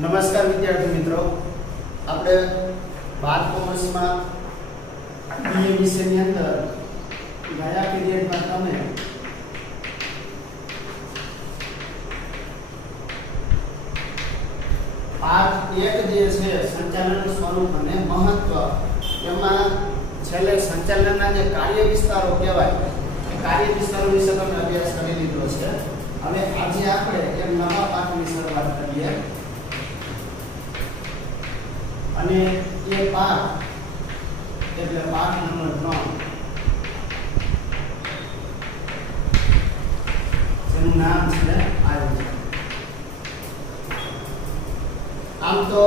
नमस्कार विद्यार्थी मित्रों, આપણે 12 કોમર્સમાં બીએ વિષયની અંદર ગયા પીરિયડમાં તમે પાઠ 1 જે છે સંચાલનનું સ્વરૂપ અને મહત્વ, એમાં છેલ્લે સંચાલનના જે કાર્ય વિસ્તારો કહેવાય એ કાર્ય વિસ્તારો વિશે તમે અભ્યાસ કરી લીધો છે। હવે આજે આપણે એક નવા પાઠની શરૂઆત કરીએ અને એ પાઠ એટલે પાઠ નંબર 3 જેનું નામ છે આયોજન। આમ તો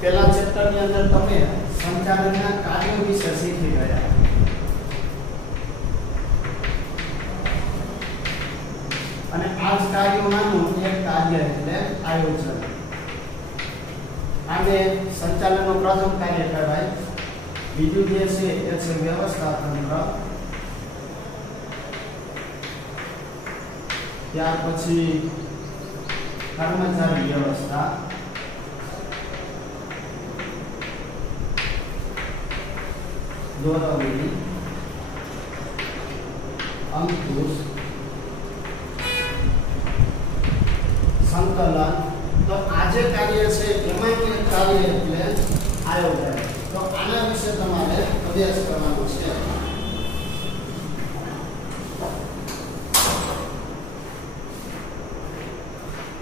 પહેલા ચેપ્ટરની અંદર તમે સંચાલનના કાર્યો વિશે શીખી ગયા અને આ જ કાર્યોમાંનું એક કાર્ય એટલે આયોજન। આને સંચાલનનું પ્રથમ કાર્ય કહેવાય। બીજું જે છે એ છે વ્યવસ્થા તંત્ર, ત્યાર પછી કર્મચારી વ્યવસ્થા, દોરવણી, અંકુશ, સંકલન। તો આ જે કાર્ય છે એમાંનું એક કાર્ય એટલે આયોજન। તો આના વિશે તમારે અભ્યાસ કરવાનો છે।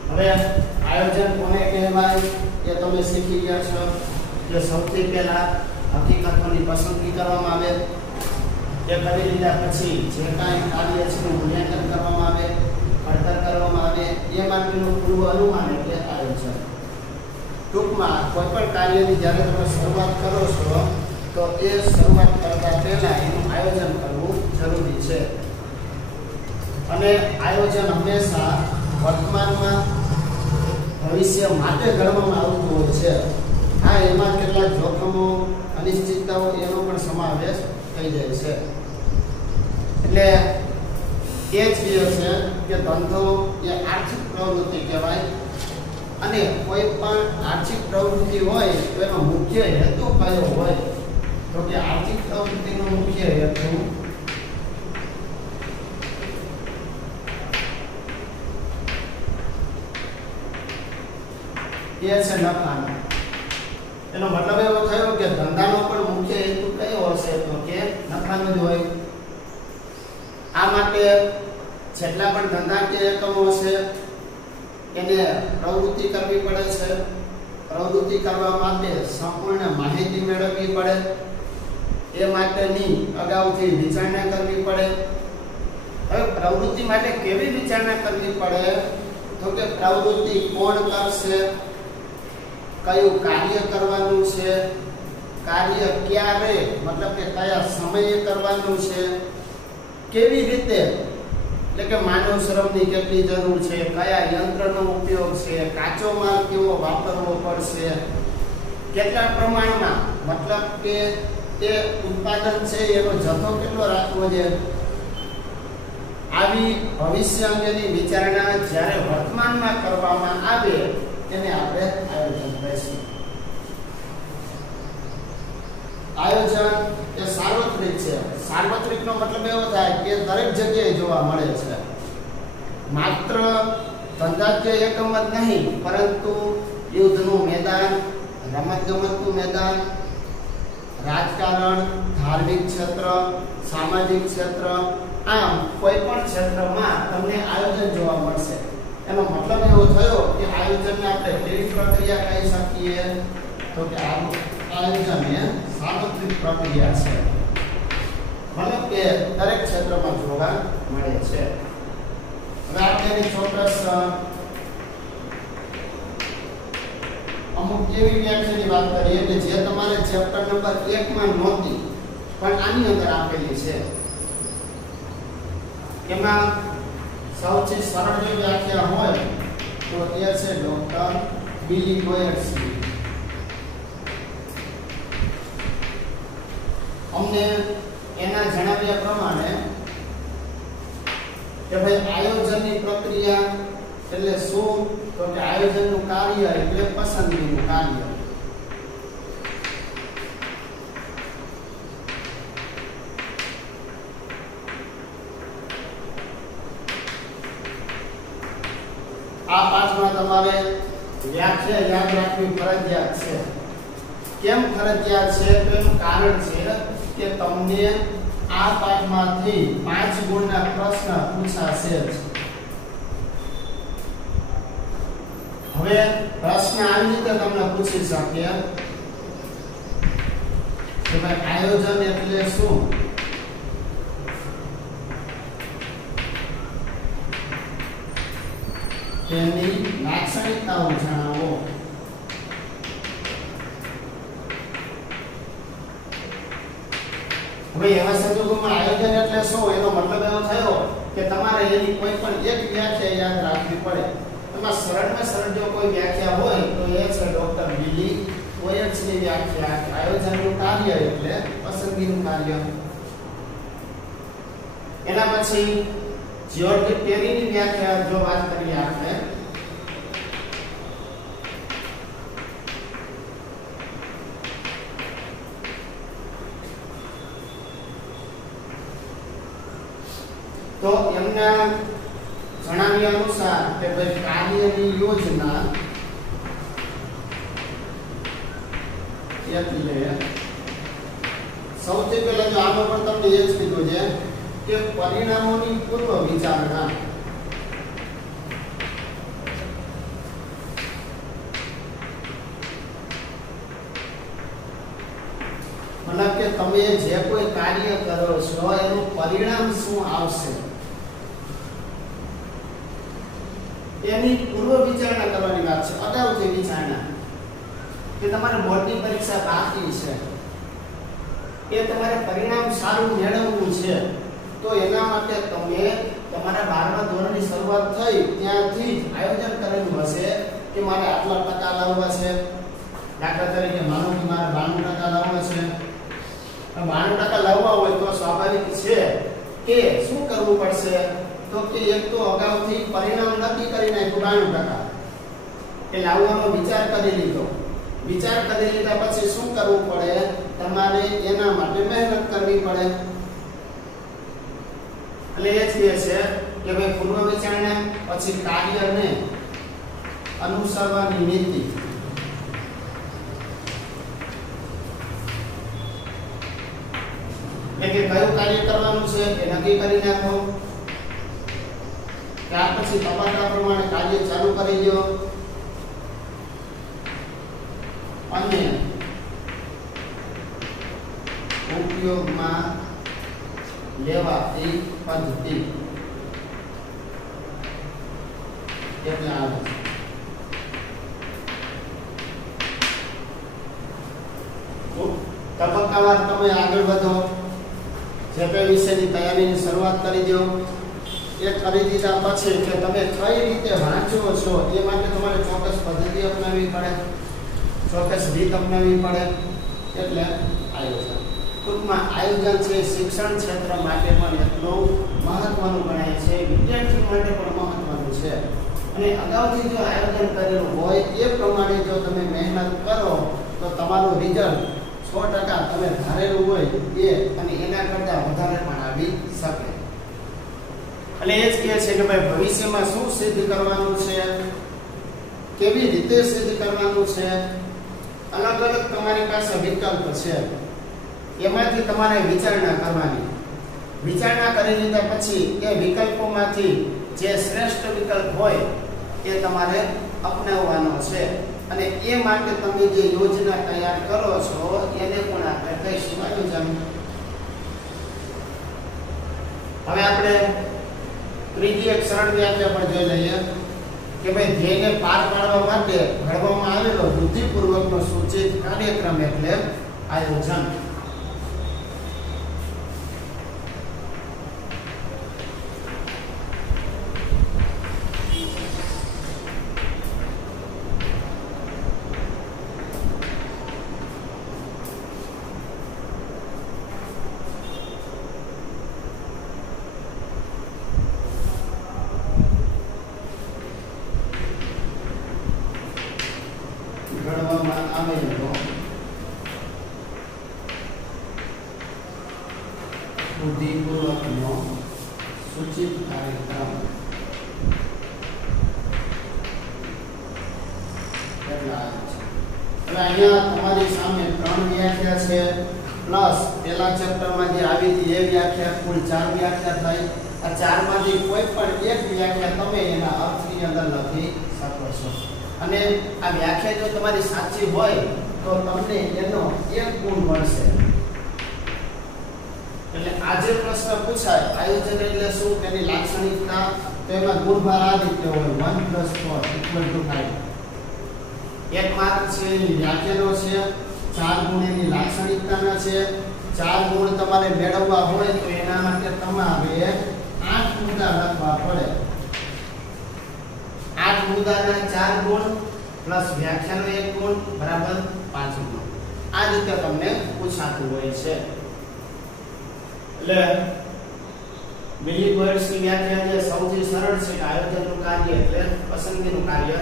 હવે આયોજન કોને કહેવાય એ તમે શીખી ગયા છો કે સૌથી પહેલા હકીકતોની પસંદગી કરવામાં આવે, એ કરી લીધા પછી જે કાંઈ કાર્ય છે એનું મૂલ્યાંકન કરવામાં આવે, પડતર કરવામાં આવે, એ માટેનું પૂર્વ અનુમાન એટલે આયોજન। ટૂંકમાં કોઈ પણ કાર્યની જ્યારે તમે શરૂઆત કરો છો તો એ શરૂઆત કરતા પહેલા એનું આયોજન કરવું જરૂરી છે અને આયોજન હંમેશા વર્તમાનમાં ભવિષ્ય માટે ઘડવામાં આવતું હોય છે। હા, એમાં કેટલાક જોખમો, અનિશ્ચિતતાઓ એનો પણ સમાવેશ થઈ જાય છે। એટલે એ જ છે કે ધંધો એ આર્થિક પ્રવૃત્તિ કહેવાય અને કોઈ પણ આર્થિક પ્રવૃત્તિ હોય તો એનો મુખ્ય હેતુ કયો હોય તો કે આર્થિક પ્રવૃત્તિનો મુખ્ય હેતુ એ છે નફાનો। એનો મતલબ એવો થયો કે ધંધાનો પણ મુખ્ય હેતુ કયો હશે તો કે નફાનો જ હોય। આ માટે જેટલા પણ ધંધાકીય એકમો છે એને પ્રવૃત્તિ કરવી પડે છે। પ્રવૃત્તિ કરવા માટે સંપૂર્ણ માહિતી મેળવવી પડે, એ માટેની અગાઉથી વિચારણા કરવી પડે। હવે પ્રવૃત્તિ માટે કેવી વિચારણા કરવી પડે તો કે પ્રવૃત્તિ કોણ કરશે, કયું કાર્ય કરવાનું છે, કાર્ય ક્યારે મતલબ કે કયા સમયે કરવાનું છે, કેવી રીતે એટલે કે માનવ શ્રમની કેટલી જરૂર છે, કયા યંત્રનો ઉપયોગ છે, કાચો માલ કેવો વાપરવો પડશે, કેટલા પ્રમાણમાં મતલબ કે તે ઉત્પાદન છે એનો જથ્થો કેટલો રાખવો છે। આવી ભવિષ્ય અંગેની વિચારણા જ્યારે વર્તમાનમાં કરવામાં આવે એને આપણે આયોજન કહીશું। આયોજન એ સાર્વત્રિક છે। સાર્વત્રિકનો મતલબ એવો થાય કે દરેક જગ્યાએ જોવા મળે છે, માત્ર ધંધાકીય એકમ જ નહીં પરંતુ યુદ્ધનું મેદાન, રમતગમતનું મેદાન, રાજકારણ, ધાર્મિક ક્ષેત્ર, સામાજિક ક્ષેત્ર, આમ કોઈ પણ ક્ષેત્રમાં તમને આયોજન જોવા મળશે। એનો મતલબ એવો થયો કે આયોજનને આપણે કેવી પ્રક્રિયા કહી શકીએ તો કે આયોજન એ સાર્વત્રિક પ્રક્રિયા છે, મતલબ કે દરેક ક્ષેત્રમાં જોવા મળે છે। હવે આપણે એની ચોક્કસ અમુક એવી વ્યાખ્યાની વાત કરીએ કે જે તમારે ચેપ્ટર નંબર 1 માં નહોતી પણ આની અંદર આપેલી છે। એમાં સૌથી સરળ જે વ્યાખ્યા હોય તો એ છે ડોક્ટર બિલી ગોયર્સની। અમને એના જણાવ્યા પ્રમાણે કે ભાઈ આયોજનની પ્રક્રિયા એટલે શું? તો કે આયોજનનું કાર્ય એટલે પસંદગીનું કાર્ય. આ પાઠમાં તમારે વ્યાખ્યા યાદ રાખવી ફરજિયાત છે. કેમ ફરજિયાત છે? તો એનું કારણ છે કે તમને આ પાઠમાંથી 5 ગુણના પ્રશ્ન પૂછાશે જ. હવે પ્રશ્ન આવી રીતે તમને પૂછી શકે કે ભાઈ આયોજન એટલે શું? તેની લાક્ષણિકતાઓ જણાવો. હવે એવા સંજોગોમાં આયોજન એટલે શું એનો મતલબ એવો થયો કે તમારે એની કોઈ પણ એક વ્યાખ્યા યાદ રાખવી પડે. એમાં સરળમાં સરળ જો કોઈ વ્યાખ્યા હોય તો એ છે ડોક્ટર બિલી ઓયટ્સની વ્યાખ્યા. આયોજનનું કાર્ય એટલે પસંદગીનું કાર્ય. એના પછી જ્યોર્જ ટેરીની વ્યાખ્યા જો વાત કરીએ આપણે તો એમના જણાવ્યા અનુસાર કે ભાઈ કાર્યની યોજના એટલે સૌથી પહેલા જો આનો પણ તમને એ જ કીધું છે કે પરિણામોની પૂર્વ વિચારણા. મતલબ કે તમે જે કોઈ કાર્ય કરો છો એનું પરિણામ શું આવશે એની પૂર્વ વિચારણા કરવાની વાત છે. અગાઉથી વિચારણા કે તમારે બોર્ડની પરીક્ષા બાકી છે, એ તમારે પરિણામ સારું મેળવવું છે, તો એના માટે તમે તમારા 12મા ધોરણની શરૂઆત થઈ ત્યાંથી જ આયોજન કરેલું હશે કે મારે આટલા ટકા લાવવા છે. દાખલા તરીકે માનો કે મારે 92% લાવવા છે. 92% લાવવા હોય તો સ્વાભાવિક છે કે શું કરવું પડશે? તો કે એક તો અગાઉથી પરિણામ નક્કી કરી નાખ્યું 92%. એ લાવવાનો વિચાર કરી લીધો. વિચાર કરી લીધા પછી શું કરવું પડે? તમારે એના માટે મહેનત કરવી પડે. એટલે એ જ કહે છે કે ભાઈ પૂર્વ વિચારણા પછી કાર્યને અનુસરવાની નીતિ. એટલે કે કયું કાર્ય કરવાનું છે એ નક્કી કરી નાખો. ત્યાર પછી તબક્કા પ્રમાણે કાર્ય ચાલુ કરી દો અને ઉપયોગમાં લેવાતી પદ્ધતિ એટલે આવે છે. તબક્કાવાર તમે આગળ વધો. જે તે વિષયની તૈયારીની શરૂઆત કરી દો. એ કરી દીધા પછી કે તમે કઈ રીતે વાંચો છો એ માટે તમારે ચોક્કસ પદ્ધતિ અપનાવવી પડે, ચોક્કસ રીત અપનાવવી પડે. એટલે આયોજન ટૂંકમાં આયોજન છે શિક્ષણ ક્ષેત્ર માટે પણ એટલું મહત્વનું ગણાય છે, વિદ્યાર્થીઓ માટે પણ મહત્વનું છે. અને અગાઉથી જો આયોજન કરેલું હોય એ પ્રમાણે જો તમે મહેનત કરો તો તમારું રિઝલ્ટ 100% તમે ધારેલું હોય એ અને એના કરતાં વધારે પણ આવી શકે. એટલે એ જ કહે છે કે ભાઈ ભવિષ્યમાં શું સિદ્ધ કરવાનું છે, કેવી રીતે સિદ્ધ કરવાનું છે. અલગ અલગ તમારી પાસે વિકલ્પ છે, એમાંથી તમારે વિચારણા કરવાની. વિચારણા કરી લીધા પછી એ વિકલ્પોમાંથી જે શ્રેષ્ઠ વિકલ્પ હોય એ તમારે અપનાવવાનો છે. અને એ માટે તમે જે યોજના તૈયાર કરો છો એને પણ આપણે કહીશું આયોજન. હવે આપણે ત્રીજી એક સરળ વ્યાખ્યા પણ જોઈ લઈએ કે ભાઈ ધ્યેયને પાર પાડવા માટે ઘડવામાં આવેલો બુદ્ધિપૂર્વકનો સૂચિત કાર્યક્રમ એટલે આયોજન. ઘડવામાં આવેલો બુદ્ધિપૂર્વકનો સૂચિત કાર્યક્રમ કેટલા આવે છે? હવે અહીંયા તમારી સામે 3 વ્યાખ્યા છે પ્લસ પહેલા ચેપ્ટરમાં જે આવી હતી એ વ્યાખ્યા, કુલ 4 વ્યાખ્યા થઈ. આ 4 માંથી કોઈ પણ એક વ્યાખ્યા તમે એના અર્થની અંદર લખી શકો છો. અને આ વ્યાખ્યા જો તમારી સાચી હોય તો તમને એનો 1 ગુણ મળશે. એટલે આજે પ્રશ્ન પૂછાય આયોજન એટલે શું, તેની લાક્ષણિકતા, તો એમાં ગુણભાર આ રીતે હોય 1 + 4 = 5. 1 માર્ક છે એની વ્યાખ્યાનો છે, 4 ગુણ એની લાક્ષણિકતાના છે. 4 ગુણ તમારે મેળવવા હોય તો એના માટે તમારે 8 મુદ્દા લખવા પડે. 8 મુદ્દાના 4 ગુણ પ્લસ વ્યાખ્યાનો 1 ગુણ બરાબર 5 ગુણ. આ રીતે તમને પૂછાતું હોય છે. એટલે મિલી ગોયટ્સની વ્યાખ્યા જે સૌથી સરળ છે કે આયોજનનું કાર્ય એટલે પસંદગીનું કાર્ય.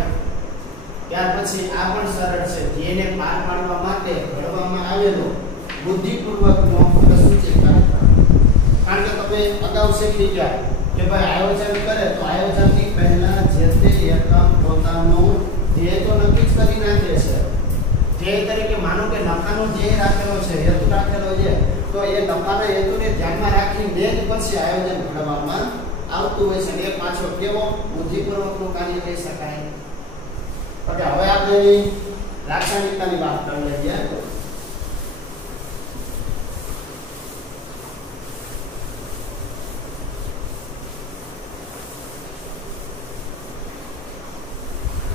ત્યાર પછી આ પણ સરળ છે, ધ્યેયને પાર પાડવા માટે ઘડવામાં આવેલો બુદ્ધિપૂર્વકનો પ્રસૂચિત કાર્યક્રમ. કારણ કે તમે અગાઉ શીખી ગયા કે ભાઈ આયોજન કરે તો આયોજનની પહેલા જે તે એકમ પોતાનું ધ્યેય તો નક્કી જ કરી નાખે છે. ધ્યેય તરીકે માનો કે નફાનો ધ્યેય રાખેલો છે, હેતુ રાખેલો છે, તો એ નફાના હેતુને ધ્યાનમાં રાખીને જ પછી આયોજન ઘડવામાં આવતું હોય છે. એ પાછો કેવો બુદ્ધિપૂર્વકનું કાર્ય કહી શકાય. ઓકે, હવે આપણે લાક્ષણિકતાની વાત કરી લઈએ.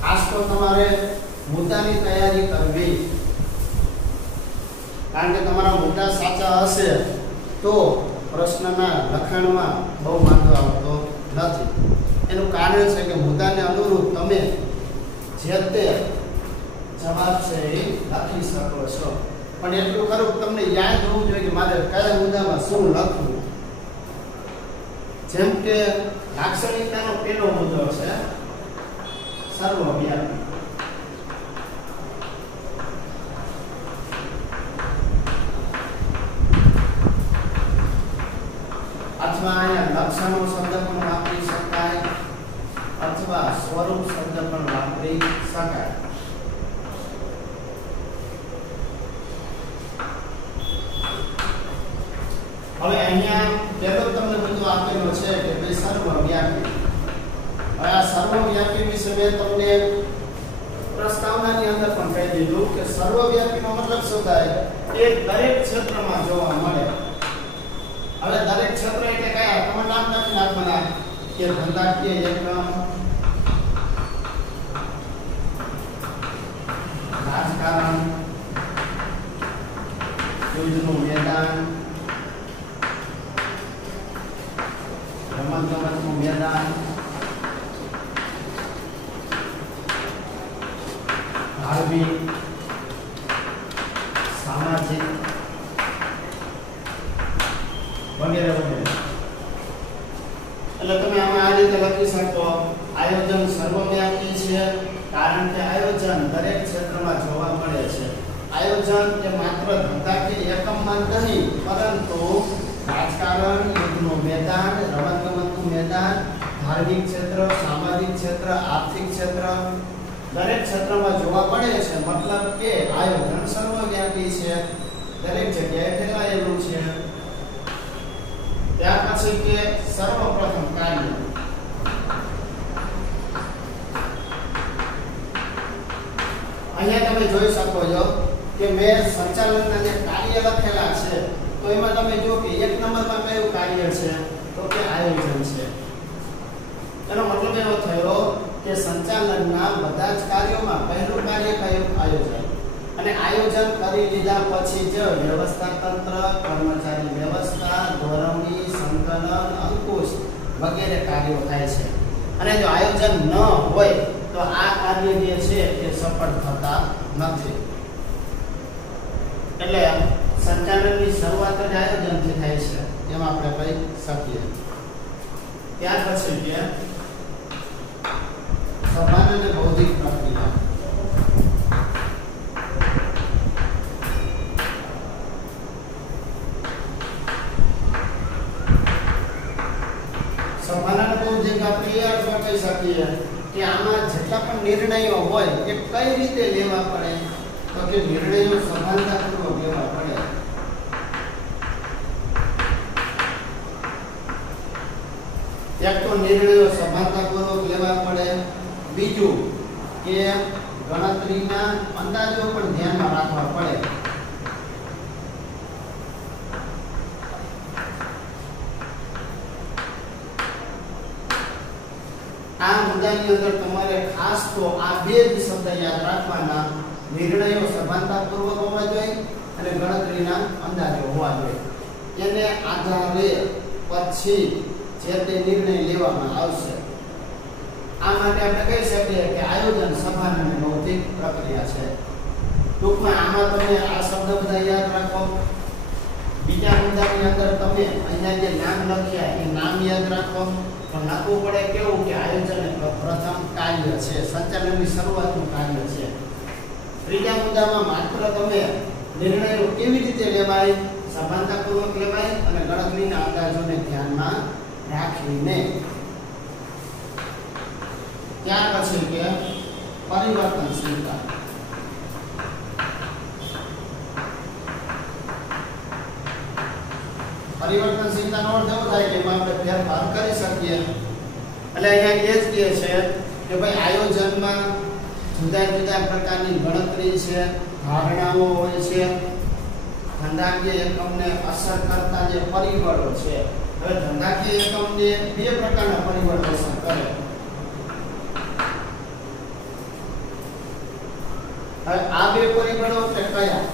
ખાસ તો તમારે મુદ્દાની તૈયારી કરવી, કારણ કે તમારા મુદ્દા સાચા હશે તો પ્રશ્નના લખાણમાં બહુ વાંધો આવતો નથી. એનું કારણ છે કે મુદ્દાને અનુરૂપ તમે જે તે જવાબ છે એ લખી શકો છો. પણ એટલું ખરું તમને યાદ હોવું જોઈએ કે મારે કયા મુદ્દામાં શું લખવું. જેમ કે લાક્ષણિકતાનો પહેલો મુદ્દો છે સર્વવ્યાપી. અથવા અહીંયા લક્ષણો શબ્દ પણ વાપરી શકાય અથવા સ્વરૂપ શબ્દ પણ વાપરી શકાય. હવે અહીંયા પહેલો તમને બધું આપેલો છે કે ભાઈ સર્વવ્યાપી. હવે આ સર્વવ્યાપી વિશે મેં તમને પ્રસ્તાવનાની અંદર પણ કહી દીધું કે સર્વવ્યાપીનો મતલબ શું થાય? એ દરેક ક્ષેત્રમાં જોવા મળે. હવે દરેક ક્ષેત્ર એટલે કયા? તમે નામ નથી નાખવાના કે ધંધાકીય એકમ, રાજકારણ, યુદ્ધનું મેદાન, રમતગમતનું મેદાન, ધાર્મિક, સામાજિક વગેરે વગેરે. એટલે તમે આમાં આ રીતે લખી શકો આયોજન સર્વવ્યાપી છે કારણ કે આયોજન દરેક ક્ષેત્રમાં જોવા મળે છે. આયોજન એ માત્ર ધંધાકીય એકમમાં નહીં પરંતુ રાજકારણ, યુદ્ધનું મેદાન, રમતગમતનું મેદાન, ધાર્મિક ક્ષેત્ર, સામાજિક ક્ષેત્ર, આર્થિક ક્ષેત્ર દરેક ક્ષેત્રમાં જોવા મળે છે. મતલબ કે આયોજન સર્વવ્યાપી છે, દરેક જગ્યાએ ફેલાયેલું છે. ત્યાર પછી કે સર્વપ્રથમ કાર્ય. અહીંયા તમે જોઈ શકો છો કે મેં સંચાલનના જે કાર્ય લખેલા છે તો એમાં તમે જો કે 1 નંબરમાં કયું કાર્ય છે તો કે આયોજન છે. એનો મતલબ એવો થયો કે સંચાલનના બધા જ કાર્યોમાં પહેલું કાર્ય કયું? આયોજન. અને આયોજન કરી લીધા પછી જ વ્યવસ્થા તંત્ર, કર્મચારી વ્યવસ્થા, ધોરણી, સંકલન, અંકુશ વગેરે કાર્યો થાય છે. અને જો આયોજન ન હોય તો આ કાર્ય જે છે એ સફળ થતા નથી. એટલે સંચાલનની શરૂઆત જ આયોજનથી થાય છે એમ આપણે કહી શકીએ. ત્યાર પછી કે સભાન અને બૌદ્ધિક પ્રક્રિયા. કારણ બૌદ્ધિક આપણે એ અર્થમાં કહી શકીએ કે આમાં જેટલા પણ નિર્ણયો હોય એ કઈ રીતે લેવા પડે, તો કે નિર્ણયો સભાનતાપૂર્વક લેવા પડે. એક તો નિર્ણયો સભાનતાપૂર્વક લેવા પડે, બીજું કે ગણતરીના અંદાજો પણ ધ્યાનમાં રાખવા પડે. આ મુદ્દાની અંદર તમારે ખાસ તો આ બે જ શબ્દ યાદ રાખવાના. નિર્ણયો સભાનતાપૂર્વક હોવા જોઈએ અને ગણતરીના અંદાજો હોવા જોઈએ. એને આધારે પછી જે તે નિર્ણય લેવામાં આવશે. આ માટે આપણે કહી શકીએ કે આયોજન સભાન અને બૌદ્ધિક પ્રક્રિયા છે. ટૂંકમાં આમાં તમે આ શબ્દ બધા યાદ રાખો. બીજા મુદ્દાની અંદર તમે અહીંયા જે નામ લખ્યા એ નામ યાદ રાખો. પણ લખવું પડે કેવું કે આયોજન એ પ્રથમ કાર્ય છે, સંચાલનની શરૂઆતનું કાર્ય છે. ત્રીજા મુદ્દામાં માત્ર તમે નિર્ણયો કેવી રીતે લેવાય, સભાનતાપૂર્વક લેવાય અને ગણતરીના અંદાજોને ધ્યાનમાં રાખીને. ત્યાર પછી કે પરિવર્તનશીલતા. પરિવર્તનશીલતાનો અર્થ એવો થાય કે એમાં આપણે ફેરફાર કરી શકીએ. એટલે અહીંયા એ જ કહે છે કે ભાઈ આયોજનમાં જુદા જુદા પ્રકારની ગણતરી છે, ધારણાઓ હોય છે, ધંધાકીય એકમને અસર કરતા જે પરિબળો છે. હવે ધંધાકીય એકમને બે પ્રકારના પરિબળો અસર કરે. હવે આ બે પરિબળો એટલે કયા?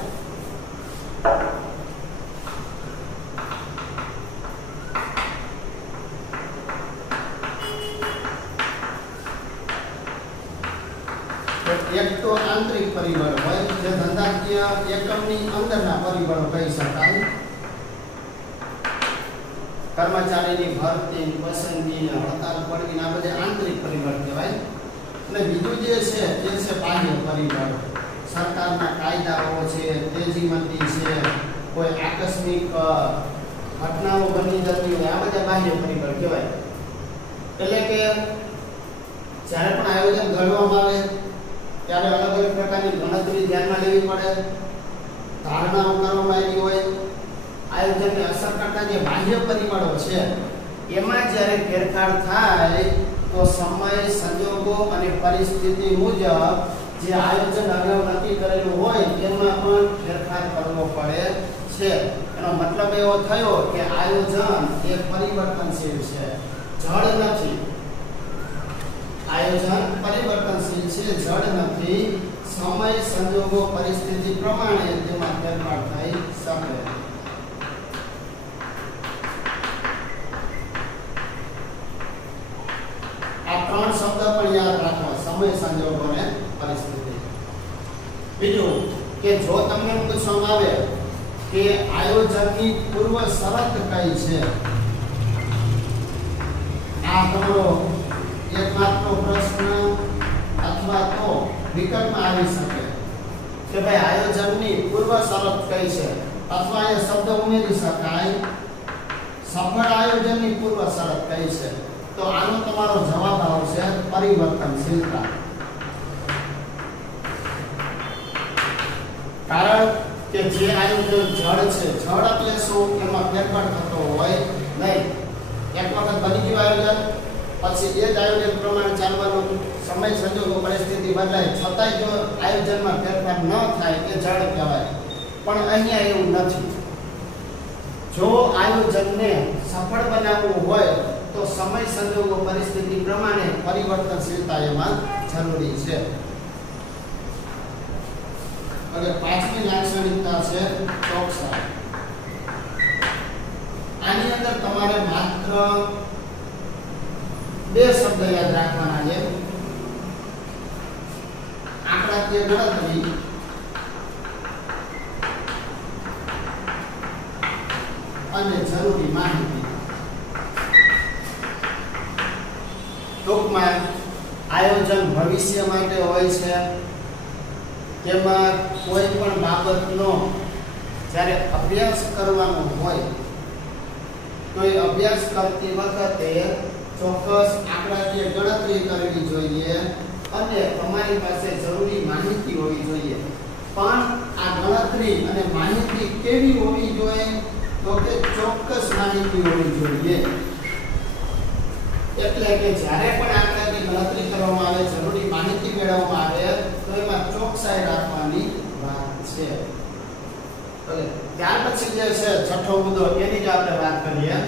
એક તો આંતરિક પરિબળ હોય જે ધંધાકીય એકમની અંદરના પરિબળો કહી શકાય. કર્મચારીની ભરતી, પસંદગી, હડતાલ પડવી આ બધા આંતરિક પરિબળ કહેવાય. અને બીજું જે છે એ છે બાહ્ય પરિબળ. સરકારના કાયદાઓ છે, તેજી મંદી છે, કોઈ આકસ્મિક ઘટનાઓ બની જતી હોય, આ બધા બાહ્ય પરિબળ કહેવાય. એટલે કે જ્યારે પણ આયોજન ઘડવામાં આવે ત્યારે અલગ અલગ પ્રકારની ગણતરી ધ્યાનમાં લેવી પડે. ધારણાઓ કરવામાં આવી હોય, આયોજનને અસર કરતા જે બાહ્ય પરિબળો છે એમાં જ્યારે ફેરફાર થાય તો સમય, સંજોગો અને પરિસ્થિતિ મુજબ જે આયોજન અગાઉ નક્કી કરેલું હોય એમાં પણ ફેરફાર કરવો પડે છે. એનો મતલબ એવો થયો કે આયોજન એ પરિવર્તનશીલ છે, જડ નથી. આયોજન પરિવર્તનશીલ છે, જડ નથી. સમય, સંજોગો, પરિસ્થિતિ પ્રમાણે તેમાં ફેરફાર થઈ શકે. આ ત્રણ શબ્દ પણ યાદ રાખવા: સમય, સંજોગો અને પરિસ્થિતિ. બીજું કે જો તમને પૂછવામાં આવે કે આયોજનની પૂર્વ શરત કઈ છે, આ તમારો એકમાત્ર પ્રશ્ન અથવા તો વિકલ્પમાં આવી શકે કે ભાઈ આયોજનની પૂર્વ શરત કઈ છે, અથવા એ શબ્દ ઉમેરી શકાય સફળ આયોજનની પૂર્વ શરત કઈ છે. તો આનો તમારો જવાબ આવશે પરિવર્તનશીલતા. કારણ કે જે આયોજન જડ છે, જડ એટલે શું? એમાં ફેરફાર થતો હોય નહીં. એક વખત બની ગયું આયોજન, પછી એ જ આયોજન પ્રમાણે ચાલવાનું, સમય, સંજોગો, પરિસ્થિતિ બદલાય છતાંય જો આયોજનમાં ફેરફાર ન થાય એ જડ કહેવાય. પણ અહીંયા એવું નથી. જો આયોજનને સફળ બનાવવું હોય તો સમય, સંજોગો, પરિસ્થિતિ પ્રમાણે પરિવર્તનશીલતા એમાં જરૂરી છે. હવે પાંચમી લાક્ષણિકતા છે ચોકસાઈ. આની અંદર તમારે માત્ર બે શબ્દ યાદ રાખવાના છે: આંકડાકીય ગણતરી અને જરૂરી માહિતી. ટૂંકમાં આયોજન ભવિષ્ય માટે હોય છે. તેમાં કોઈ પણ બાબતનો જ્યારે અભ્યાસ કરવાનો હોય તો એ અભ્યાસ કરતી વખતે ચોક્કસ આંકડાકીય ગણતરી કરવી જોઈએ અને તમારી પાસે જરૂરી માહિતી હોવી જોઈએ. પણ આ ગણતરી અને માહિતી કેવી હોવી જોઈએ? તો કે ચોક્કસ માહિતી હોવી જોઈએ. એટલે કે જ્યારે પણ આંકડાકીય ગણતરી કરવામાં આવે, જરૂરી માહિતી મેળવવામાં આવે તો એમાં ચોકસાઈ રાખવાની વાત છે. ઓકે, ત્યાર પછી જે છે છઠ્ઠો મુદ્દો, એની જ આપણે વાત કરીએ.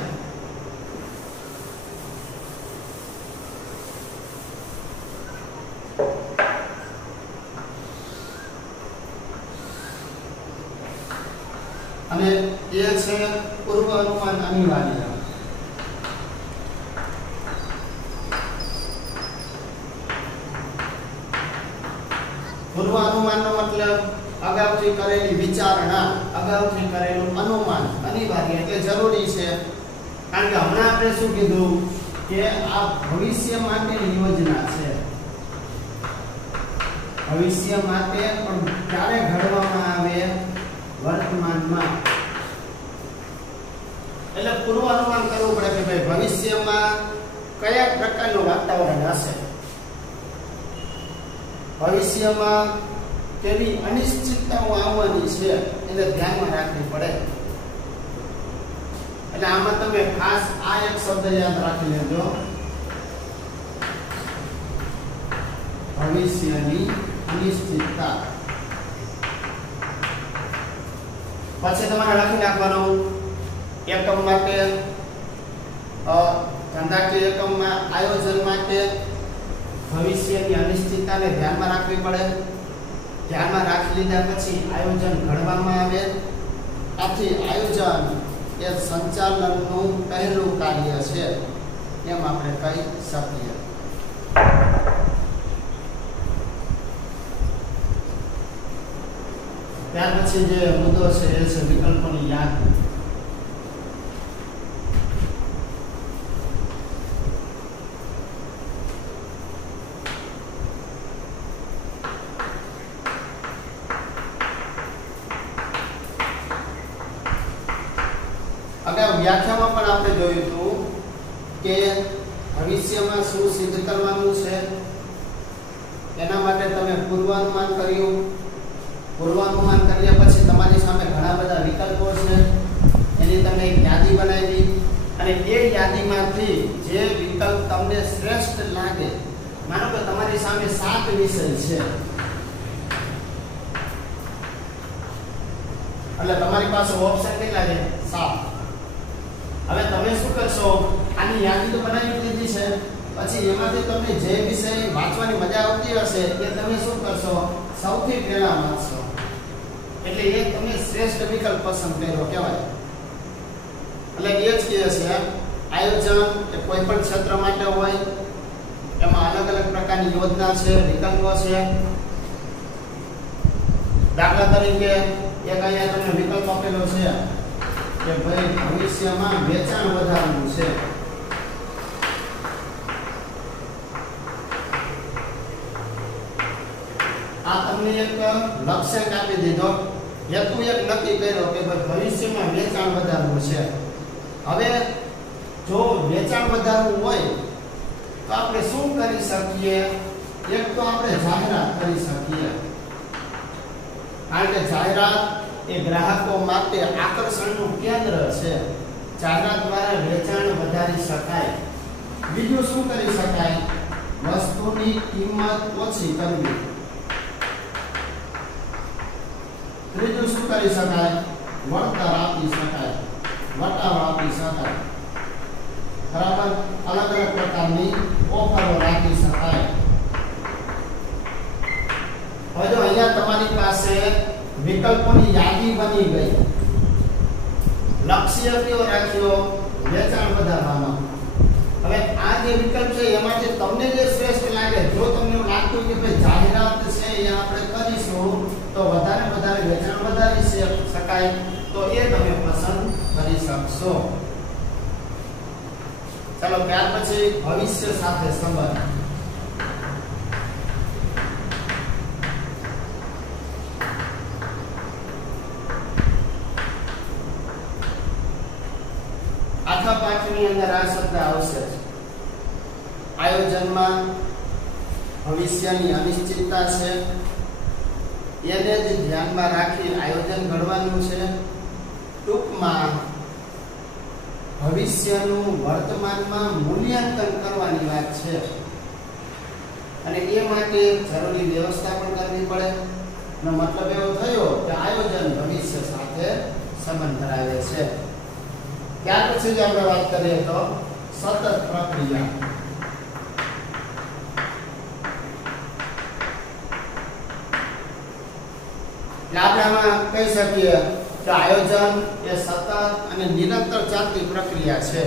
અને એ છે પૂર્વ અનુમાન અનિવાર્ય. પૂર્વ અનુમાનનો મતલબ અગાઉથી કરેલી વિચારણા, અગાઉથી કરેલું અનુમાન અનિવાર્ય એટલે જરૂરી છે. કારણ કે હમણાં આપણે શું કીધું કે આ ભવિષ્ય માટેની યોજના છે. ભવિષ્ય માટે પણ ક્યારે ઘડવામાં આવે? વર્તમાનમાં. એટલે પૂર્વ અનુમાન કરવું પડે કે ભાઈ ભવિષ્યમાં કયા પ્રકારનું વાતાવરણ હશે, ભવિષ્યમાં કેવી અનિશ્ચિતતાઓ આવવાની છે એને ધ્યાનમાં રાખવી પડે. એટલે આમાં તમે ખાસ આ એક શબ્દ યાદ રાખી લેજો, ભવિષ્યની અનિશ્ચિતતા. પછી તમારે લખી નાખવાનું એકમ માટે, ધંધાકીય એકમમાં આયોજન માટે ભવિષ્યની અનિશ્ચિતતાને ધ્યાનમાં રાખવી પડે. ધ્યાનમાં રાખી લીધા પછી આયોજન ઘડવામાં આવે. આથી આયોજન એ સંચાલનનું પહેલું કાર્ય છે એમ આપણે કહી શકીએ. ત્યાર પછી જે મુદ્દો છે એ છે વિકલ્પોની યાદી. અગાઉ વ્યાખ્યામાં પણ આપણે જોયું હતું કે ભવિષ્યમાં શું સિદ્ધ કરવાનું છે એના માટે તમે પૂર્વાનુમાન કર્યું. પૂર્વાનુમાન કર્યા પછી તમારી સામે ઘણા બધા વિકલ્પો છે, એની તમે એક યાદી બનાવી અને એ યાદીમાંથી જે વિકલ્પ તમને શ્રેષ્ઠ લાગે, માનો કે તમારી સામે 7 વિષય છે એટલે તમારી પાસે ઓપ્શન કેટલા છે? 7. હવે તમે શું કરશો? આની યાદી તો બનાવી દીધી છે, પછી એમાંથી તમને જે વિષય વાંચવાની મજા આવતી હશે એ તમે શું કરશો? સૌથી પહેલા વાંચશો. એટલે એ તમે શ્રેષ્ઠ વિકલ્પ પસંદ કર્યો કહેવાય. એટલે એ જ કહે છે આયોજન એ કોઈ પણ ક્ષેત્ર માટે હોય, એમાં અલગ અલગ પ્રકારની યોજના છે, વિકલ્પો છે. દાખલા તરીકે એક અહીંયા તમને વિકલ્પ આપેલો છે કે ભાઈ ભવિષ્યમાં વેચાણ વધારવું છે. આ તમને એક લક્ષ્યાંક આપી દીધો, હેતુ એક નક્કી કર્યો કે ભાઈ ભવિષ્યમાં વેચાણ વધારવું છે. હવે જો વેચાણ વધારવું હોય તો આપણે શું કરી શકીએ? એક તો આપણે જાહેરાત કરી શકીએ, કારણ કે જાહેરાત એ ગ્રાહકો માટે આકર્ષણનું કેન્દ્ર છે. જાહેરાત દ્વારા વેચાણ વધારી શકાય. બીજું શું કરી શકાય? વસ્તુની કિંમત ઓછી કરવી. ત્રીજું શું કરી શકાય? વળતર આપી શકાય, વટાવ આપી શકાય. બરાબર, અલગ અલગ પ્રકારની ઓફરો રાખી શકાય. હવે જો અહીંયા તમારી પાસે વિકલ્પોની યાદી બની ગઈ. લક્ષ્ય કયો રાખ્યો? વેચાણ વધારવાનો. હવે આ જે વિકલ્પ છે એમાંથી તમને જે શ્રેષ્ઠ લાગે, જો તમને એવું લાગતું કે ભાઈ જાહેરાત છે એ આપણે કરીશું તો વધારે વેચાણ વધારી શકાય, તો એ તમે પસંદ કરી શકશો. ચાલો ત્યાર પછી ભવિષ્ય સાથે સંબંધ. આખા પાઠની અંદર આ શબ્દ આવશે. આયોજનમાં ભવિષ્યની અનિશ્ચિતતા છે એને જ ધ્યાનમાં રાખી આયોજન ઘડવાનું છે. ટૂંકમાં ભવિષ્યનું વર્તમાનમાં મૂલ્યાંકન કરવાની વાત છે અને એ માટે જરૂરી વ્યવસ્થા પણ કરવી પડે. નો મતલબ એવો થયો કે આયોજન ભવિષ્ય સાથે સંબંધ ધરાવે છે. ત્યાર પછી જો આપણે વાત કરીએ તો સતત પ્રક્રિયા. આપણે આમાં કહી શકીએ કે આયોજન એ સતત અને નિરંતર ચાલતી પ્રક્રિયા છે.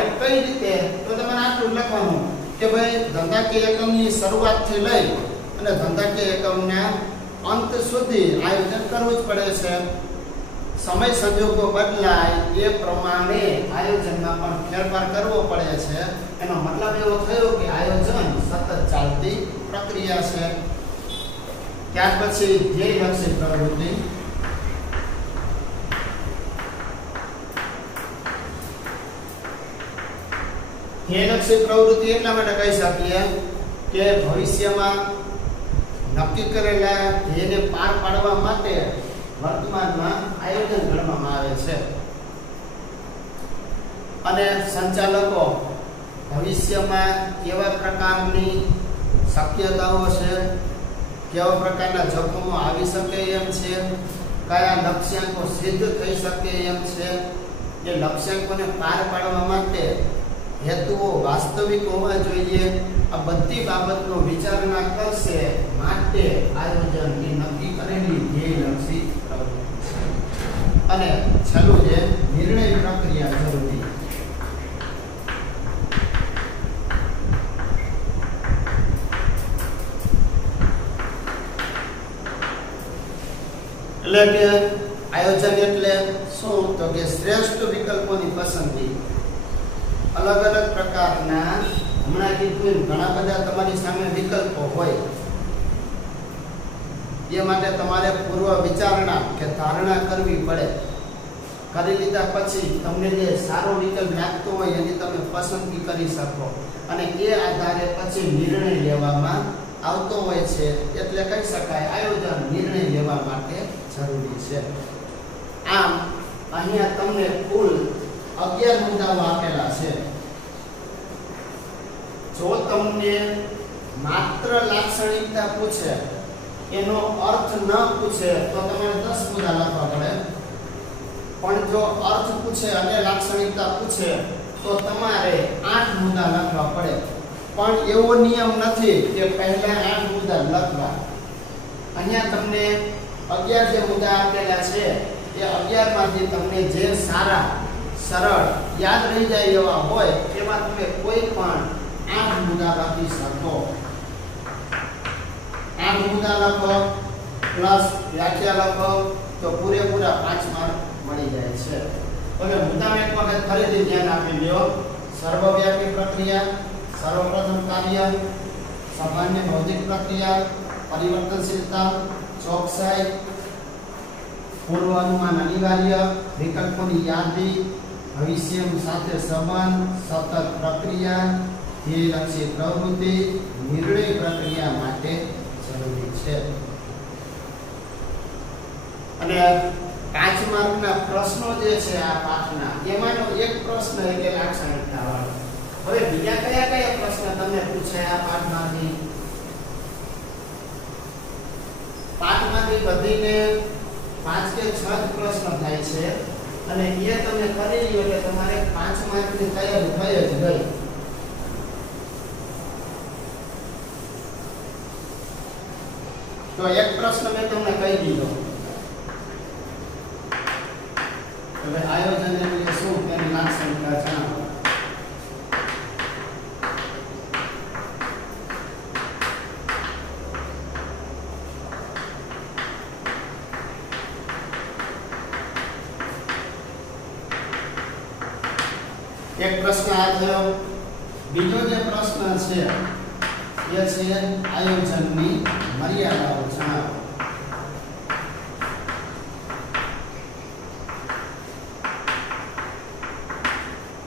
એ કઈ રીતે? તો તમારે આટલું લખવાનું કે ભાઈ ધંધાકીય એકમની શરૂઆતથી લઈ અને ધંધાકીય એકમના અંત સુધી આયોજન કરવું જ પડે છે. સમય સંજોગો બદલાય એ પ્રમાણે આયોજનમાં પણ ફેરફાર કરવો પડે છે. એનો મતલબ એવો થયો કે આયોજન સતત ચાલતી પ્રક્રિયા છે. ત્યાર પછી ધ્યેયલક્ષી પ્રવૃત્તિ. ધ્યેયલક્ષી પ્રવૃત્તિ એટલા માટે કહી શકીએ કે ભવિષ્યમાં નક્કી કરેલા ધ્યેયને પાર પાડવા માટે વર્તમાનમાં આયોજન ઘડવામાં આવે છે અને સંચાલકો ભવિષ્યમાં કેવા પ્રકારની શક્યતાઓ છે, કેવા પ્રકારના જોખમો આવી શકે એમ છે, કયા લક્ષ્યાંકો સિદ્ધ થઈ શકે એમ છે, એ લક્ષ્યાંકોને પાર પાડવા માટે હેતુઓ વાસ્તવિક હોવા જોઈએ. આ બધી બાબતનો વિચારણા કરશે માટે આયોજન એ નક્કી કરેલી ધ્યેયલક્ષી પ્રવૃત્તિ છે. અને છેલ્લું છે નિર્ણય પ્રક્રિયા જરૂરી. એટલે કે આયોજન એટલે શું? તો કે શ્રેષ્ઠ વિકલ્પોની પસંદગી. અલગ અલગ પ્રકારના હમણાં કીધું ઘણા બધા તમારી સામે વિકલ્પો હોય. એ માટે તમારે પૂર્વ વિચારણા કે ધારણા કરવી પડે. કરી લીધા પછી તમને જે સારો વિકલ્પ લાગતો હોય એની તમે પસંદગી કરી શકો અને એ આધારે પછી નિર્ણય લેવામાં આવતો હોય છે. એટલે કહી શકાય આયોજન નિર્ણય લેવા માટે જરૂરી છે. આમ અહીંયા તમને કુલ 11 મુદ્દાઓ આપેલા છે. જો તમને માત્ર લાક્ષણિકતા પૂછે, એનો અર્થ ન પૂછે તો તમારે 10 મુદ્દા લખવા પડે. પણ જો અર્થ પૂછે અને લાક્ષણિકતા પૂછે તો તમારે 8 મુદ્દા લખવા પડે. પણ એવો નિયમ નથી કે પહેલા 8 મુદ્દા લખવા. અહીંયા તમને 11 જે મુદ્દા આપેલા છે એ 11 માંથી તમને જે સારા સરળ યાદ રહી જાય એવા હોય એમાં તમે કોઈ પણ 8 મુદ્દા લખી શકો. 8 મુદ્દા લખો પ્લસ વ્યાખ્યા લખો તો પૂરેપૂરા 5 માર્ક મળી જાય છે. હવે મુદ્દામાં એક વખત ફરીથી ધ્યાન આપી લ્યો. સર્વવ્યાપી પ્રક્રિયા, સર્વપ્રથમ કાર્ય, સામાન્ય ભૌતિક પ્રક્રિયા, પરિવર્તનશીલતા, ચોકસાઈ, પૂર્વ અનુમાન અનિવાર્ય, વિકલ્પોની યાદી, ભવિષ્ય સાથે સંબંધ, સતત પ્રક્રિયા, ધ્યેયલક્ષી પ્રવૃત્તિ, નિર્ણય પ્રક્રિયા માટે જરૂરી છે. અને 5 માર્કના પ્રશ્નો જે છે આ પાઠના એમાંનો એક પ્રશ્ન એટલે લાક્ષણિકતા વાળો. હવે બીજા કયા કયા પ્રશ્ન તમને પૂછાય આ પાઠમાંથી? પાઠમાંથી બધીને 5 કે 6 પ્રશ્ન થાય છે અને એ તમે કરી લ્યો એટલે તમારે 5 માર્કની તૈયારી થઈ જ ગઈ. તો એક પ્રશ્ન મેં તમને કહી દીધો. હવે આયોજન એટલે શું તેની લાક્ષણિકતા જણાવો. એક પ્રશ્ન આ થયો. બીજો જે પ્રશ્ન છે એ છે આયોજનની મર્યાદાઓ જણાવો.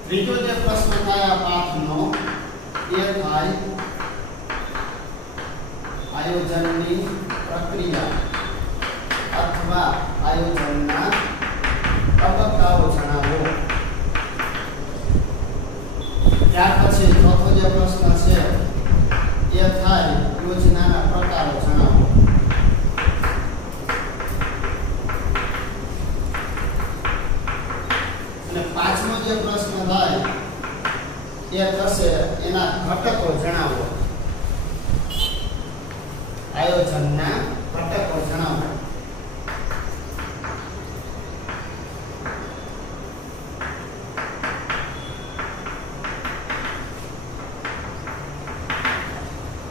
ત્રીજો જે પ્રશ્ન થાય આ પાઠનો આયોજનની પ્રક્રિયા અથવા આયોજનના તબક્કાઓ જણાવો. ત્યાર પછી ચોથો જે પ્રશ્ન છે એ થાય યોજનાના પ્રકારો જણાવો. અને પાંચમો જે પ્રશ્ન થાય એ થશે એના ઘટકો જણાવો. આયોજનના ઘટકો જણાવો.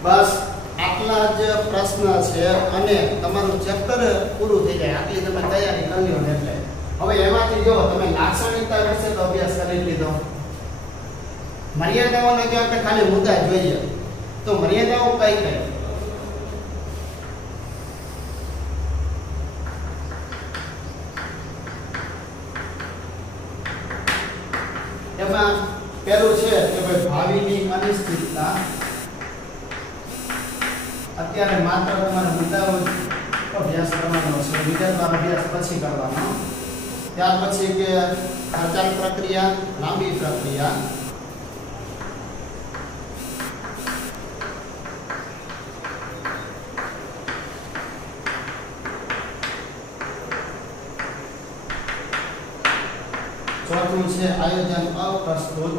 બસ આટલા જ પ્રશ્ન છે અને તમારું ચેપ્ટર પૂરું થઈ જાય. આટલી તમે તૈયારી કરી લો. એટલે હવે એમાંથી જો તમે લાક્ષણિકતા વિશે તો અભ્યાસ કરી લીધો. મર્યાદાઓને જો આપણે ખાલી મુદ્દા જોઈએ તો મર્યાદાઓ કઈ કઈ? એમાં પેલું છે કે ભાઈ ભાવિની અનિશ્ચિતતા. અત્યારે માત્ર તમારે મુદ્દાઓ અભ્યાસ કરવાનો છે, વિગતવાર અભ્યાસ પછી કરવાનો. ત્યાર પછી કે ખર્ચાળ પ્રક્રિયા, લાંબી પ્રક્રિયા. ચોથું છે આયોજન અપ્રસ્તુત.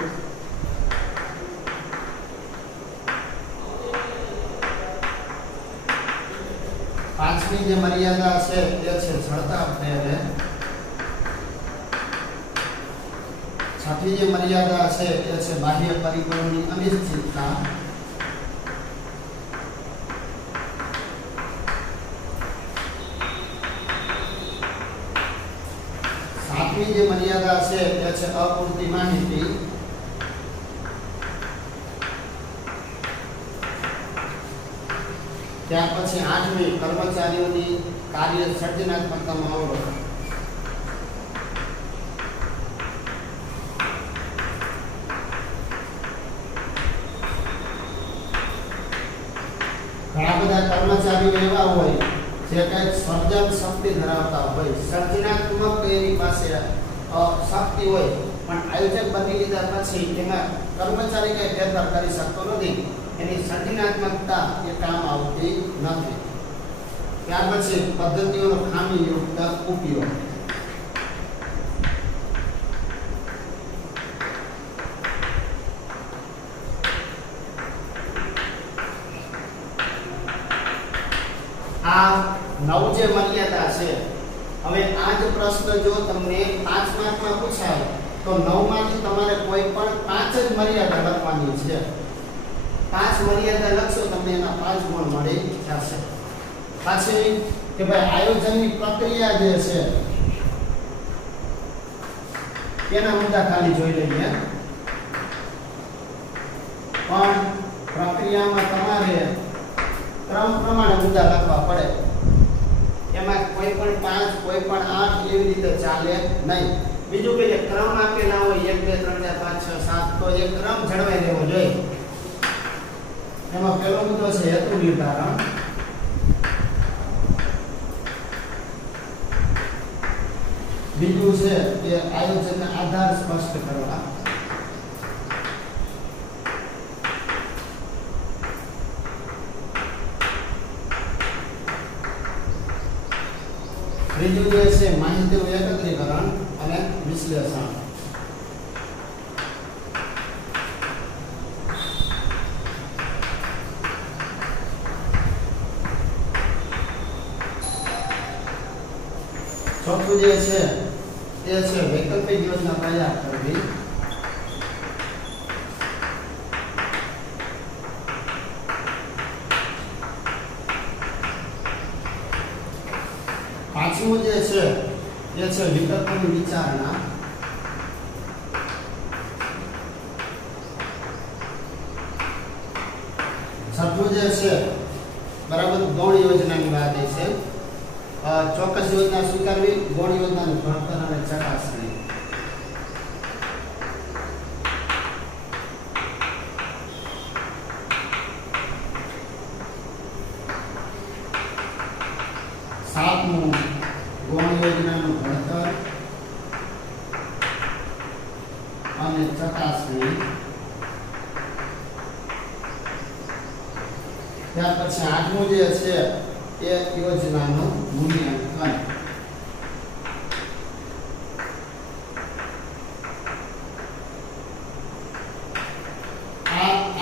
પાંચમી જે મર્યાદા છે તે છે જડતા પ્રેરે. છઠ્ઠી જે મર્યાદા છે તે છે બાહ્ય પરિબળોની અનિશ્ચિતતા. સાતમી જે મર્યાદા છે તે છે અપૂરતી માહિતી. ત્યાર પછી આઠમી કર્મચારીઓની કાર્ય સર્જનાત્મકતામાં અવરોધ. ઘણા બધા કર્મચારીઓ એવા હોય જે કઈક સર્જન શક્તિ ધરાવતા હોય, સર્જનાત્મક એની પાસે શક્તિ હોય, પણ આયોજક બની લીધા પછી એમાં કર્મચારી કઈ ફેરફાર કરી શકતો નથી. એની સર્જનાત્મકતા એ કામ આવતી નથી. ત્યાર પછી પદ્ધતિઓનો ખામીયુક્ત ઉપયોગ. આ 9 જે મર્યાદા છે. હવે આ જ પ્રશ્ન જો તમને 5 માર્કમાં પૂછાય તો 9 માંથી તમારે કોઈ પણ 5 જ મર્યાદા લખવાની છે. 5 મર્યાદા લખશો તમને એના 5 ગુણ મળી જશે. પછી કે ભાઈ આયોજનની પ્રક્રિયા જે છે તેના મુદ્દા ખાલી જોઈ લઈએ. પણ પ્રક્રિયામાં તમારે ક્રમ પ્રમાણે મુદ્દા લખવા પડે. એમાં કોઈ પણ 5 કોઈ પણ 8 એવી રીતે ચાલે નહીં. બીજું કે જે ક્રમ આપેલા હોય 1 2 3 4 5 6 7 તો એ ક્રમ જળવાઈ રહેવો જોઈએ. એમાં પહેલો મુદ્દો છે હેતુ નિર્ધારણ. બીજું છે કે આયોજનના આધાર સ્પષ્ટ કરવા. ત્રીજું જે છે માહિતીનું એકત્રીકરણ અને વિશ્લેષણ. ચોથું જે છે તે છે વૈકલ્પિક યોજના તૈયાર કરવી. પાંચમું જે છે તે છે વિકલ્પોની વિચારણા. છઠ્ઠું જે છે બરાબર ગૌણ યોજનાની વાત છે. ચોક્કસ યોજના સ્વીકારવી, ગૌણ યોજનાનું ઘડતર અને ચકાસણી. સાતમું ગૌણ યોજનાનું ઘડતર અને ચકાસણી. ત્યાર પછી આઠમું જે છે એ યોજનાનું મૂલ્યાંકન.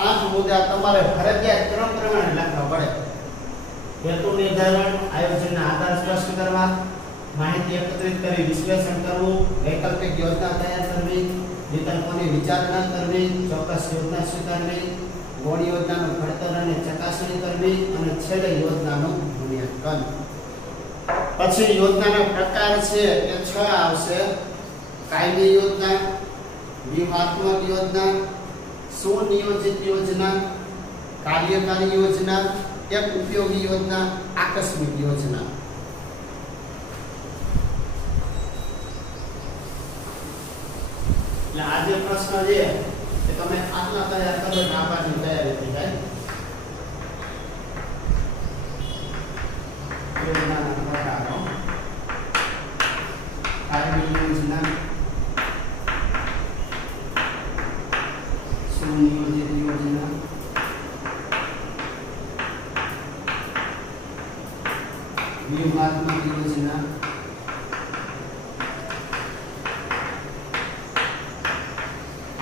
આ મુદ્દા તમારે ફરજિયાત ક્રમ પ્રમાણે લખવા પડે. હેતુ નિર્ધારણ, આયોજનના આધાર સ્પષ્ટ કરવા, માહિતી એકત્રિત કરી વિશ્લેષણ કરવું, વૈકલ્પિક યોજના તૈયાર કરવી, વિકલ્પોની વિચારણા કરવી, ચોક્કસ યોજના સ્વીકારવી, ગૌણ યોજનાનું ઘડતર અને ચકાસણી કરવી અને છેલ્લે યોજનાનું મૂલ્યાંકન. પછી યોજનાના પ્રકાર છે એ 6 આવશે. કાયમી યોજના, વ્યૂહાત્મક યોજના, સુનિયોજિત યોજના, કાર્યકારી યોજના, એક ઉપયોગી યોજના, આકસ્મિક યોજના. એટલે આ જે પ્રશ્ન છે એ તમે આટલા તૈયાર કરો એટલે આ બાજુની તૈયારી થઈ જાય. યોજનાના પ્રકારો: કાયમી યોજના, સુનિયોજિત યોજના, વ્યૂહાત્મક યોજના,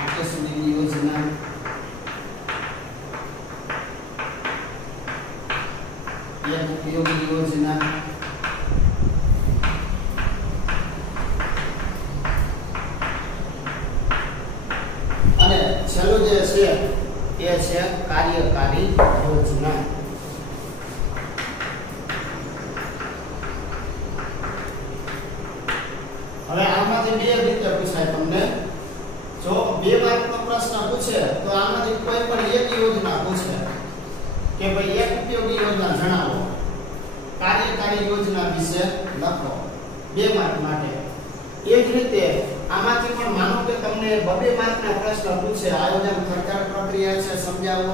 આકસ્મિક યોજના, એક ઉપયોગી યોજના અને છેલ્લું જે છે એ છે કાર્યકારી યોજના. હવે આમાંથી બે રીતે પૂછાય તમને. જો 2 માર્કનો પ્રશ્ન પૂછે તો આમાંથી કોઈ પણ એક યોજના પૂછે કે ભાઈ એક ઉપયોગી યોજના જણાવો, કાર્યકારી યોજના વિશે લખો 2 માર્ક માટે. એ જ રીતે આમાંથી પણ માનો કે તમને 2 માર્કના પ્રશ્ન પૂછે, આયોજન ખર્ચાળ પ્રક્રિયા છે સમજાવો,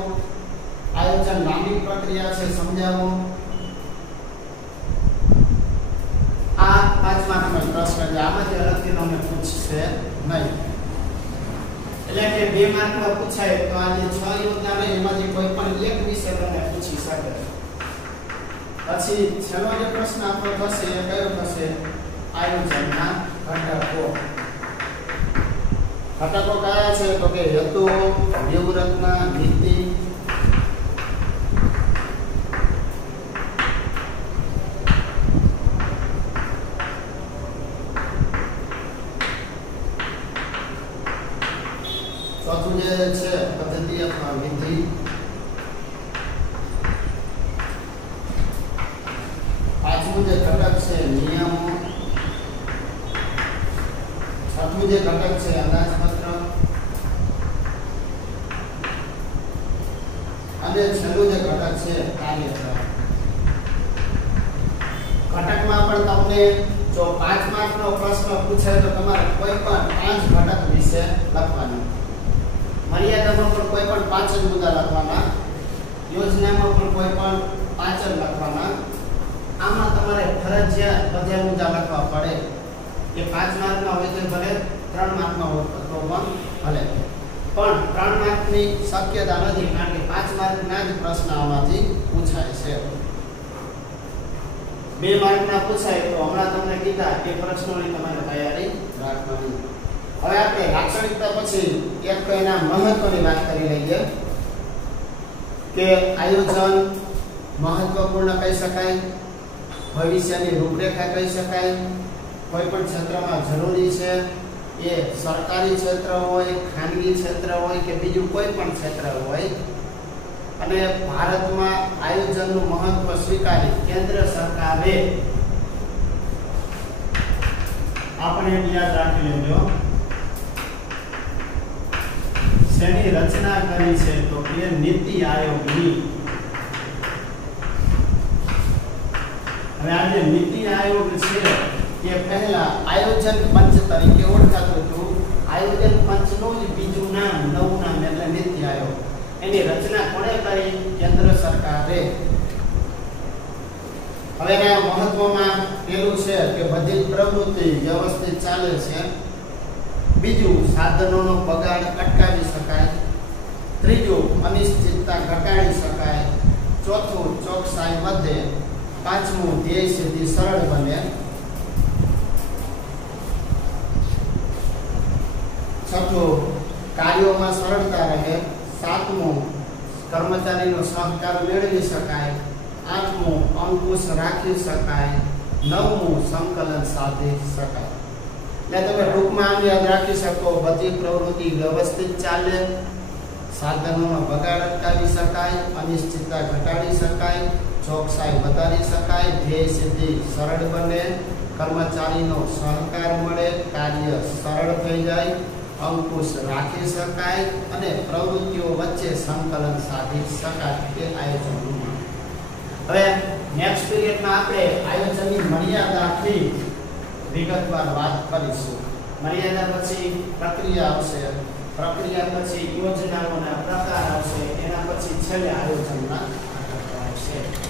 આયોજન લાંબી પ્રક્રિયા છે સમજાવો. આ 5 માર્કનો પ્રશ્ન છે, આમાંથી અલગથી તમને પૂછશે નહીં. એટલે કે 2 માર્કમાં પૂછાય તો આ જે 6 યોજના છે એમાંથી કોઈ પણ એક વિશે તમને પૂછી શકે. પછી છેલ્લો જે પ્રશ્ન આપણો થશે એ કયો થશે? આયોજનના ઘટકો. ઘટકો કયા છે? તો કે હેતુ, વ્યૂહરચના, નીતિ, ચોથું જે છે પદ્ધતિ અથવા વિધિ, પાંચમું જે ઘટક છે નિયમો, છઠ્ઠું જે ઘટક છે અંદાજપત્ર અને છેલ્લું જે ઘટક છે કાર્યક્રમ. ઘટકમાં પણ તમને જો 5 માર્કનો પ્રશ્ન પૂછે તો તમારે કોઈ પણ 5 ઘટક વિશે લખવાનું. મર્યાદામાં પણ કોઈ પણ 5 જ મુદ્દા લખવાના, યોજનામાં પણ કોઈ પણ 5 જ લખવાના. આમાં તમારે ફરજિયાત બધા મુદ્દા લખવા પડે. કે 5 માર્કમાં હોય તો ભલે, 3 માર્કમાં હોય તો ભલે, પણ 3 માર્કની શક્યતા નથી, કારણ કે 5 માર્કના જ પ્રશ્ન આમાંથી પૂછાય છે. 2 માર્કના પૂછાય તો હમણાં તમને કીધા કે પ્રશ્નોની તમારે તૈયારી રાખવાની. હવે આપણે લાક્ષણિકતા પછી એક એના મહત્વની વાત કરી લઈએ કે આયોજન મહત્વપૂર્ણ કહી શકાય, ભવિષ્યની રૂપરેખા કહી શકાય, કોઈ પણ ક્ષેત્રમાં જરૂરી છે, એ સરકારી ક્ષેત્ર હોય, ખાનગી ક્ષેત્ર હોય કે બીજું કોઈ પણ ક્ષેત્ર હોય, અને ભારતમાં આયોજનનું મહત્વ સ્વીકારી કેન્દ્ર સરકારે આપણે યાદ રાખી લેજો શેની રચના કરી છે તો એ નીતિ આયોગની. હવે આ જે નીતિ આયોગ છે એ પહેલા આયોજન પંચ તરીકે ઓળખાતું હતું. આયોજન પંચનું જ બીજું નામ, નવું નામ એટલે નીતિ આયોગ. એની રચના કોણે કરી? કેન્દ્ર સરકારે. હવે એના મહત્વમાં પેલું છે કે બધી પ્રવૃત્તિ વ્યવસ્થિત ચાલે છે. બીજું, સાધનોનો બગાડ અટકાવી શકાય. ત્રીજું, અનિશ્ચિતતા ઘટાડી શકાય. ચોથું, ચોકસાઈ વધે. પાંચમું, ધ્યેય સિદ્ધિ સરળ બને. છઠ્ઠું, કાર્યોમાં સરળતા રહે. સાતમું, કર્મચારીનો સહકાર મેળવી શકાય. આઠમું, અંકુશ રાખી શકાય. નવમું, સંકલન સાધી શકાય. એટલે તમે ટૂંકમાં આમ યાદ રાખી શકો, બધી પ્રવૃત્તિ વ્યવસ્થિત ચાલે, સાધનોનો બગાડ અટકાવી શકાય, અનિશ્ચિતતા ઘટાડી શકાય, ચોકસાઈ વધારી શકાય, ધ્યેય સિદ્ધિ સરળ બને, કર્મચારીનો સહકાર મળે, કાર્ય સરળ થઈ જાય, અંકુશ રાખી શકાય અને પ્રવૃત્તિઓ વચ્ચે સંકલન સાધી શકાય. તે આયોજનનું. હવે નેક્સ્ટ પીરિયડમાં આપણે આયોજનની મર્યાદાથી વિગતવાર વાત કરીશું. મર્યાદા પછી પ્રક્રિયા આવશે, પ્રક્રિયા પછી યોજનાઓના પ્રકાર આવશે, એના પછી છેલ્લે આયોજનના આવશે.